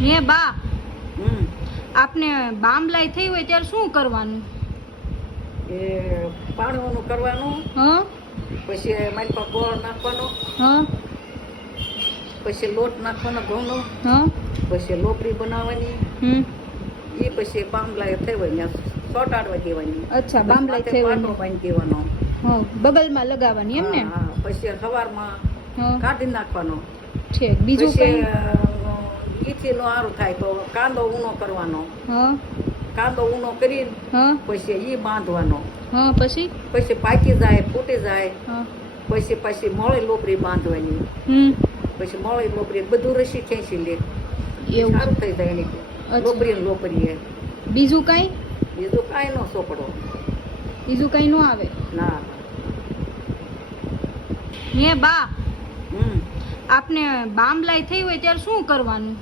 હે બા, હમ આપને બામલાઈ થઈ હોય ત્યારે શું કરવાનું? એ પાણવાનું કરવાનું, હા પછી મારી પાસે ગોળ નાખવાનો, હા પછી લોટ નાખવાનો ઘઉંનો, હા પછી લોપરી બનાવવાની, એ પછી બામલાઈ થઈ હોય ત્યાં ચોટાડવા દેવાની. અચ્છા, બામલાઈ થઈ હોય પાટો બાંધી દેવાનો. હા, બગલમાં લગાવવાની એમ ને? હા, પછી સવારમાં હા કાઢી નાખવાનો. છે બીજું પછી કઈ? ઈચીનું સારું થાય તો કાંદો ઊનો કરવાનો. હા કાંદો ઊનો કરીને હા પછી ઈ બાંધવાનો. હા પછી પછી પાકી જાય, ફૂટી જાય, હા પછી મોળી લોપરી બાંધવાની. પછી મોળી લોપરી બધું રસી ખેંચી લે, એવું સારું થઈ જાય એની અચ્છા. લોપરી ને લોપરી. બીજું કઈ? બીજું કાંઈ નો સોપડો બીજું કઈ નો આવે? ના. હે બા, હમ આપને બામલાઈ થઈ હોય ત્યારે શું કરવાનું?